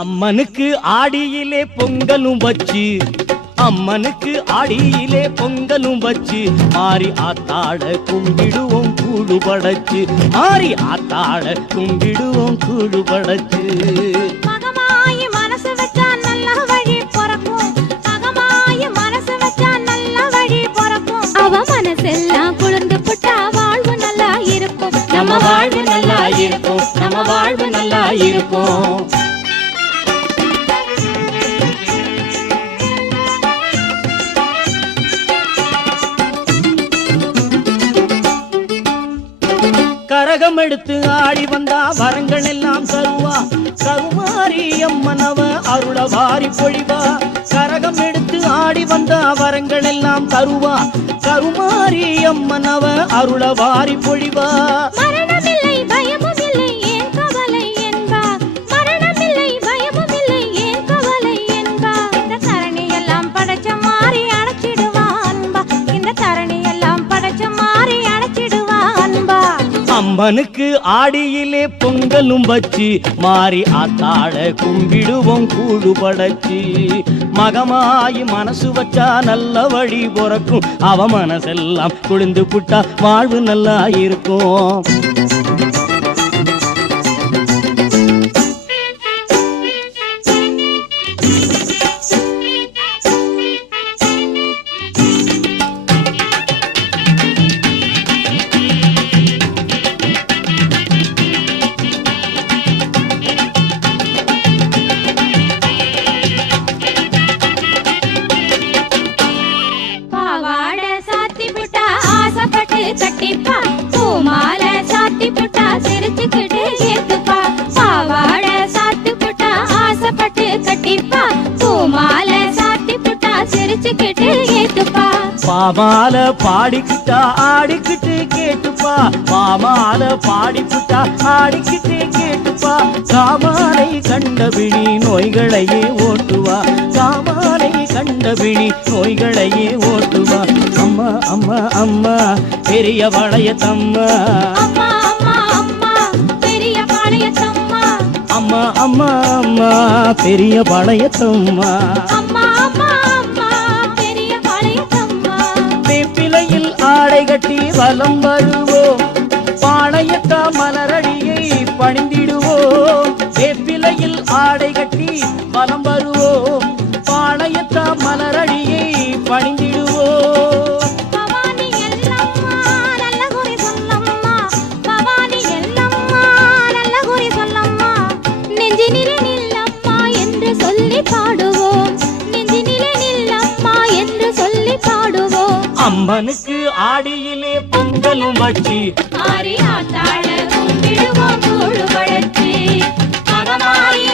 அம்மனுக்கு ஆடியிலே பொங்கலும் வச்சு அம்மனுக்கு ஆடியிலே பொங்கலும் வச்சு மாறி ஆத்தாட கும்பிடுவோம் கூடு படைச்சு மாறி ஆத்தாட கும்பிடுவோம் கூடு படைச்சு மகமாயி மனசு வச்சா நல்ல வழி பிறக்கும் மகமாயி மனசு வச்சா நல்ல வழி பிறக்கும் அவ மனசெல்லாம் குளிர்ந்து புட்டா வாழ்வு நல்லா இருக்கும் நம்ம வாழ்வு நல்லா இருக்கும் நம்ம வாழ்வு நல்லா இருக்கும் கரகம் எடுத்து ஆடி வந்தா வரங்கள் எல்லாம் தருவா கருமாரி அம்மன் அவ அருள வாரி பொழிவா கரகம் எடுத்து ஆடி வந்தா வரங்கள் எல்லாம் தருவா கருமாரி அம்மன் அவ அருள வாரி பொழிவா மரணமில்லை பயமும் இல்லை ஏன் கவலை என்பா மரணமில்லை பயமும் இல்லை ஏன் கவலை என்பா இந்த தரணி எல்லாம் படைச்ச மாறி அடைச்சிடுவா அன்பா இந்த தரணி எல்லாம் படைச்ச மாறி அடைச்சிடுவா அன்பா அம்மனுக்கு ஆடியிலே பொங்கலும் வச்சு மாறி ஆத்தாட கும்பிடுவோம் கூடு படைச்சு மகமாயி மனசு வச்சா நல்ல வழி பிறக்கும் அவ மனசெல்லாம் குளிர்ந்து புட்டா வாழ்வு நல்லா இருக்கும் கட்டிப்பா பூமால சாத்தி புட்டா சிரிச்சுக்கிட்டு ஏத்துப்பா பாவாட சாத்தி புட்டா ஆசைப்பட்டு கட்டிப்பா பூமால சாத்தி புட்டா சிரிச்சுக்கிட்டு ஏத்துப்பா பாமால பாடிக்கிட்டா ஆடிக்கிட்டு கேட்டுப்பா பாமால பாடிக்கிட்டா ஆடிக்கிட்டு கேட்டுப்பா காமாலை கண்டபிடி நோய்களையே ஓட்டுவா காமாலை கண்டபிடி நோய்களையே ஓட்டுவா அம்மா அம்மா அம்மா பெரிய வளையத்தம்மா அம்மா அம்மா அம்மா பெரிய பாளையத்தம்மா அம்மா அம்மா அம்மா பெரிய பாளையத்தம்மா அம்மா அம்மா அம்மா பெரிய பாளையத்தம்மா வேப்பிலையில் ஆடை கட்டி வலம் வருவோம் பாளையத்தா மலரடியை பணிந்திடுவோம் வேப்பிலையில் ஆடை கட்டி வலம் வருவோம் பாளையத்தா மலரடியை பணிந்திடுவோம் பவானி எல்லம்மா நல்ல குறி சொல்லம்மா பவானி எல்லம்மா நல்ல குறி சொல்லம்மா நெஞ்சினிலே நில்லம்மா என்று சொல்லி பாடுவோம் நெஞ்சினிலே நில்லம்மா என்று சொல்லி பாடுவோம் அம்மனுக்கு ஆடியிலே பொங்கலும் வச்சு மாறி ஆத்தாட கும்பிடுவோம் கூடு படைச்சு மகமாயி